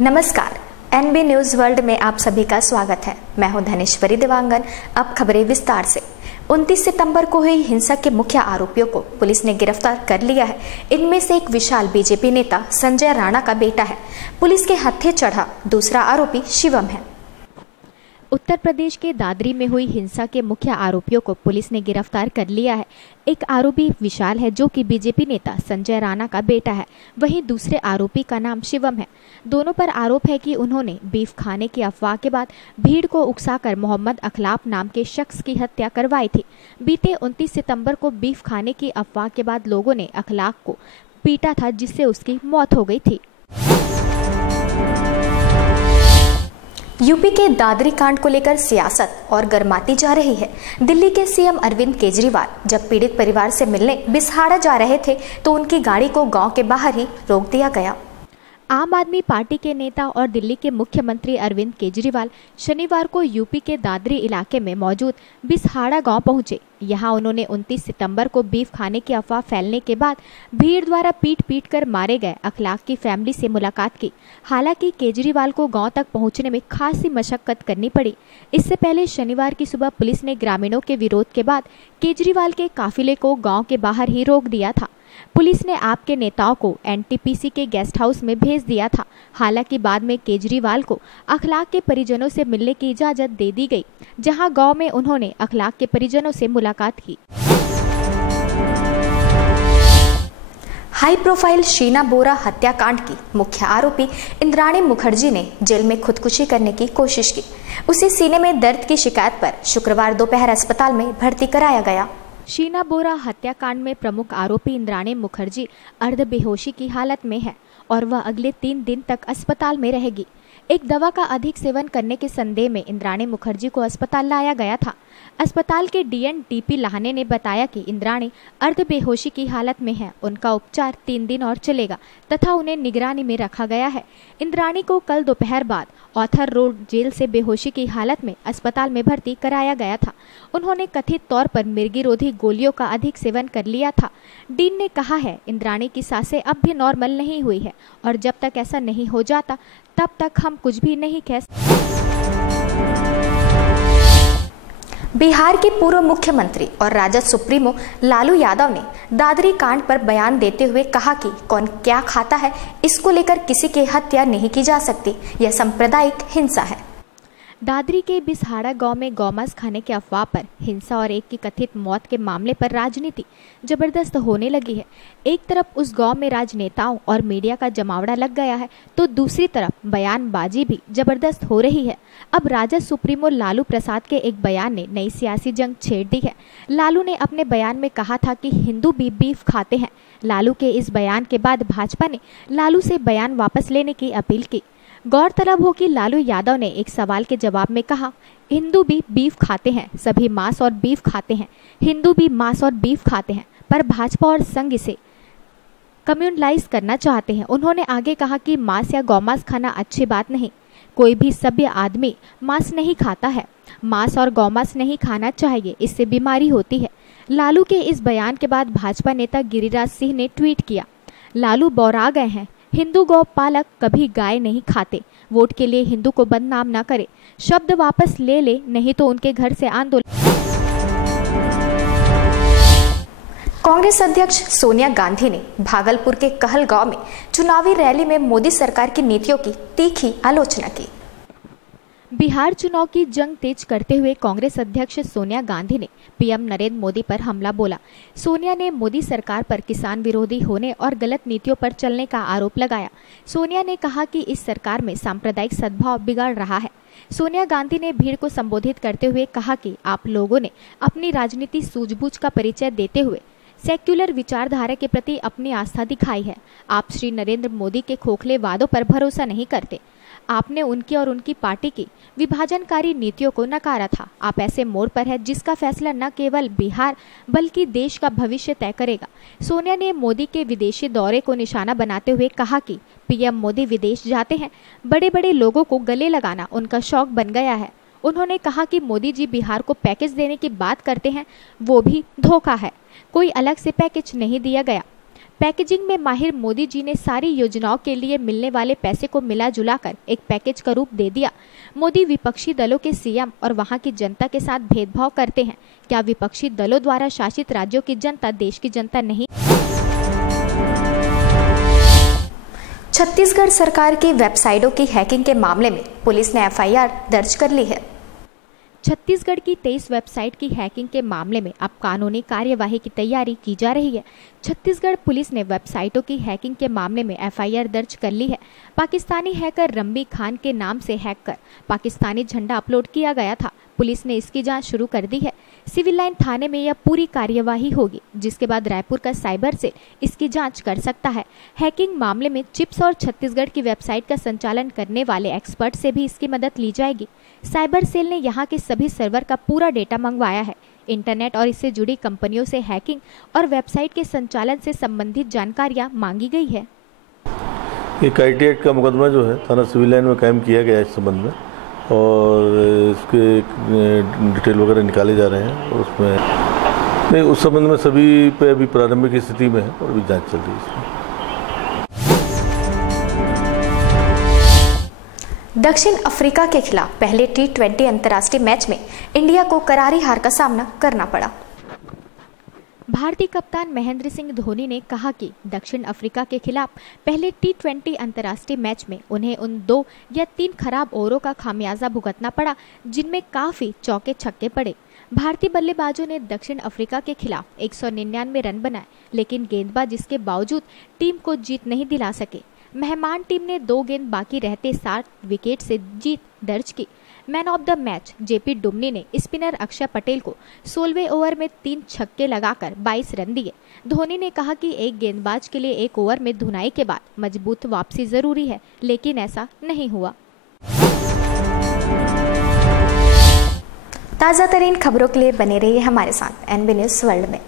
नमस्कार, NB news world में आप सभी का स्वागत है। मैं हूं धनेश्वरी देवांगन। अब खबरें विस्तार से। 29 सितंबर को हुई हिंसा के मुख्य आरोपियों को पुलिस ने गिरफ्तार कर लिया है। इनमें से एक विशाल बीजेपी नेता संजय राणा का बेटा है। पुलिस के हत्थे चढ़ा दूसरा आरोपी शिवम है। उत्तर प्रदेश के दादरी में हुई हिंसा के मुख्य आरोपियों को पुलिस ने गिरफ्तार कर लिया है। एक आरोपी विशाल है जो कि बीजेपी नेता संजय राणा का बेटा है। वहीं दूसरे आरोपी का नाम शिवम है। दोनों पर आरोप है कि उन्होंने बीफ खाने की अफवाह के बाद भीड़ को उकसाकर मोहम्मद अखलाक नाम के शख्स की हत्या करवाई थी। बीते 29 सितंबर को बीफ खाने की अफवाह के बाद लोगों ने अखलाक को पीटा था, जिससे उसकी मौत हो गई थी। यूपी के दादरी कांड को लेकर सियासत और गर्माती जा रही है। दिल्ली के सीएम अरविंद केजरीवाल जब पीड़ित परिवार से मिलने बिसहारा जा रहे थे तो उनकी गाड़ी को गांव के बाहर ही रोक दिया गया। आम आदमी पार्टी के नेता और दिल्ली के मुख्यमंत्री अरविंद केजरीवाल शनिवार को यूपी के दादरी इलाके में मौजूद बिसहाड़ा गांव पहुंचे। यहां उन्होंने 29 सितंबर को बीफ खाने की अफवाह फैलने के बाद भीड़ द्वारा पीट कर मारे गए अखलाक की फैमिली से मुलाकात की। हालांकि केजरीवाल को गांव तक पहुंचने में खासी मशक्कत करनी पड़ी। इससे पहले शनिवार की सुबह पुलिस ने ग्रामीणों के विरोध के बाद केजरीवाल के काफिले को गाँव के बाहर ही रोक दिया था। पुलिस ने आप के नेताओं को एनटीपीसी के गेस्ट हाउस में भेज दिया था। हालांकि बाद में केजरीवाल को अखलाक के परिजनों से मिलने की इजाजत दे दी गई, जहां गांव में उन्होंने अखलाक के परिजनों से मुलाकात की। हाई प्रोफाइल शीना बोरा हत्याकांड की मुख्य आरोपी इंद्राणी मुखर्जी ने जेल में खुदकुशी करने की कोशिश की। उसे सीने में दर्द की शिकायत पर शुक्रवार दोपहर अस्पताल में भर्ती कराया गया। शीना बोरा हत्याकांड में प्रमुख आरोपी इंद्राणी मुखर्जी अर्ध बेहोशी की हालत में है और वह अगले 3 दिन तक अस्पताल में रहेगी। एक दवा का अधिक सेवन करने के संदेह में इंद्राणी मुखर्जी को अस्पताल लाया गया था। अस्पताल के डीएन टीपी लाहने ने बताया कि इंद्राणी अर्ध बेहोशी की हालत में है। उनका उपचार 3 दिन और चलेगा तथा उन्हें निगरानी में रखा गया है। इंद्राणी को कल दोपहर बाद ऑथर रोड जेल से बेहोशी की हालत में अस्पताल में भर्ती कराया गया था। उन्होंने कथित तौर पर मिर्गीरोधी गोलियों का अधिक सेवन कर लिया था। डीन ने कहा है, इंद्राणी की सांसें अब भी नॉर्मल नहीं हुई है और जब तक ऐसा नहीं हो जाता तब तक हम कुछ भी नहीं कह सकते। बिहार के पूर्व मुख्यमंत्री और राजद सुप्रीमो लालू यादव ने दादरी कांड पर बयान देते हुए कहा कि कौन क्या खाता है, इसको लेकर किसी की हत्या नहीं की जा सकती। यह सांप्रदायिक हिंसा है। दादरी के बिसहाड़ा गांव में गौमांस खाने की अफवाह पर हिंसा और एक की कथित मौत के मामले पर राजनीति जबरदस्त होने लगी है। एक तरफ उस गांव में राजनेताओं और मीडिया का जमावड़ा लग गया है तो दूसरी तरफ बयानबाजी भी जबरदस्त हो रही है। अब राजद सुप्रीमो लालू प्रसाद के एक बयान ने नई सियासी जंग छेड़ दी है। लालू ने अपने बयान में कहा था कि हिंदू भी बीफ खाते हैं। लालू के इस बयान के बाद भाजपा ने लालू से बयान वापस लेने की अपील की। गौरतलब हो कि लालू यादव ने एक सवाल के जवाब में कहा, हिंदू भी बीफ खाते हैं, सभी मांस और बीफ खाते हैं, हिंदू भी मांस और बीफ खाते हैं, पर भाजपा और संघ इसे कम्युनलाइज करना चाहते हैं। उन्होंने आगे कहा कि मांस या गौमांस खाना अच्छी बात नहीं। कोई भी सभ्य आदमी मांस नहीं खाता है। मांस और गौमांस नहीं खाना चाहिए, इससे बीमारी होती है। लालू के इस बयान के बाद भाजपा नेता गिरिराज सिंह ने ट्वीट किया, लालू बौरा गए हैं, हिंदू गौ पालक कभी गाय नहीं खाते। वोट के लिए हिंदू को बदनाम ना करे। शब्द वापस ले ले, नहीं तो उनके घर से आंदोलन। कांग्रेस अध्यक्ष सोनिया गांधी ने भागलपुर के कहलगांव में चुनावी रैली में मोदी सरकार की नीतियों की तीखी आलोचना की। बिहार चुनाव की जंग तेज करते हुए कांग्रेस अध्यक्ष सोनिया गांधी ने पीएम नरेंद्र मोदी पर हमला बोला। सोनिया ने मोदी सरकार पर किसान विरोधी होने और गलत नीतियों पर चलने का आरोप लगाया। सोनिया ने कहा कि इस सरकार में सांप्रदायिक सद्भाव बिगड़ रहा है। सोनिया गांधी ने भीड़ को संबोधित करते हुए कहा कि आप लोगों ने अपनी राजनीति सूझबूझ का परिचय देते हुए सेक्युलर विचारधारा के प्रति अपनी आस्था दिखाई है। आप श्री नरेंद्र मोदी के खोखले वादों पर भरोसा नहीं करते। आपने उनकी और उनकी पार्टी की विभाजनकारी नीतियों को नकारा था। आप ऐसे मोड़ पर है जिसका फैसला न केवल बिहार बल्कि देश का भविष्य तय करेगा। सोनिया ने मोदी के विदेशी दौरे को निशाना बनाते हुए कहा कि पीएम मोदी विदेश जाते हैं, बड़े बड़े लोगों को गले लगाना उनका शौक बन गया है। उन्होंने कहा कि मोदी जी बिहार को पैकेज देने की बात करते हैं, वो भी धोखा है। कोई अलग से पैकेज नहीं दिया गया। पैकेजिंग में माहिर मोदी जी ने सारी योजनाओं के लिए मिलने वाले पैसे को मिला जुलाकर एक पैकेज का रूप दे दिया। मोदी विपक्षी दलों के सीएम और वहां की जनता के साथ भेदभाव करते हैं। क्या विपक्षी दलों द्वारा शासित राज्यों की जनता देश की जनता नहीं? छत्तीसगढ़ सरकार की वेबसाइटों की हैकिंग के मामले में पुलिस ने एफआईआर दर्ज कर ली है। छत्तीसगढ़ की 23 वेबसाइट की हैकिंग के मामले में अब कानूनी कार्यवाही की तैयारी की जा रही है। छत्तीसगढ़ पुलिस ने वेबसाइटों की हैकिंग के मामले में एफआईआर दर्ज कर ली है। पाकिस्तानी हैकर रंबी खान के नाम से हैक कर पाकिस्तानी झंडा अपलोड किया गया था। पुलिस ने इसकी जांच शुरू कर दी है। सिविल लाइन थाने में यह पूरी कार्यवाही होगी, जिसके बाद रायपुर का साइबर सेल इसकी जांच कर सकता है। हैकिंग मामले में चिप्स और छत्तीसगढ़ की वेबसाइट का संचालन करने वाले एक्सपर्ट से भी इसकी मदद ली जाएगी। साइबर सेल ने यहाँ के सभी सर्वर का पूरा डेटा मंगवाया है। इंटरनेट और इससे जुड़ी कंपनियों से हैकिंग और वेबसाइट के संचालन से संबंधित जानकारियां मांगी गई है। एक आईटी एक्ट का मुकदमा जो है थाना सिविल लाइन में कायम किया गया है इस संबंध में, और इसके डिटेल वगैरह निकाले जा रहे हैं। और उसमें नहीं, उस संबंध में सभी पे अभी प्रारंभिक स्थिति में है और अभी जांच चल रही है इसमें। दक्षिण अफ्रीका के खिलाफ पहले T20 अंतर्राष्ट्रीय मैच में इंडिया को करारी हार का सामना करना पड़ा। भारतीय कप्तान महेंद्र सिंह धोनी ने कहा कि दक्षिण अफ्रीका के खिलाफ पहले T20 अंतर्राष्ट्रीय मैच में उन्हें उन 2 या 3 खराब ओवरों का खामियाजा भुगतना पड़ा, जिनमें काफी चौके छक्के पड़े। भारतीय बल्लेबाजों ने दक्षिण अफ्रीका के खिलाफ 199 रन बनाए, लेकिन गेंदबाज इसके बावजूद टीम को जीत नहीं दिला सके। मेहमान टीम ने 2 गेंद बाकी रहते 7 विकेट से जीत दर्ज की। Man of the match JP Duminy ने स्पिनर अक्षय पटेल को 16वें ओवर में 3 छक्के लगाकर 22 रन दिए। धोनी ने कहा कि एक गेंदबाज के लिए एक ओवर में धुनाई के बाद मजबूत वापसी जरूरी है, लेकिन ऐसा नहीं हुआ। ताज़ा तरीन खबरों के लिए बने रहिए हमारे साथ NB न्यूज़ वर्ल्ड में।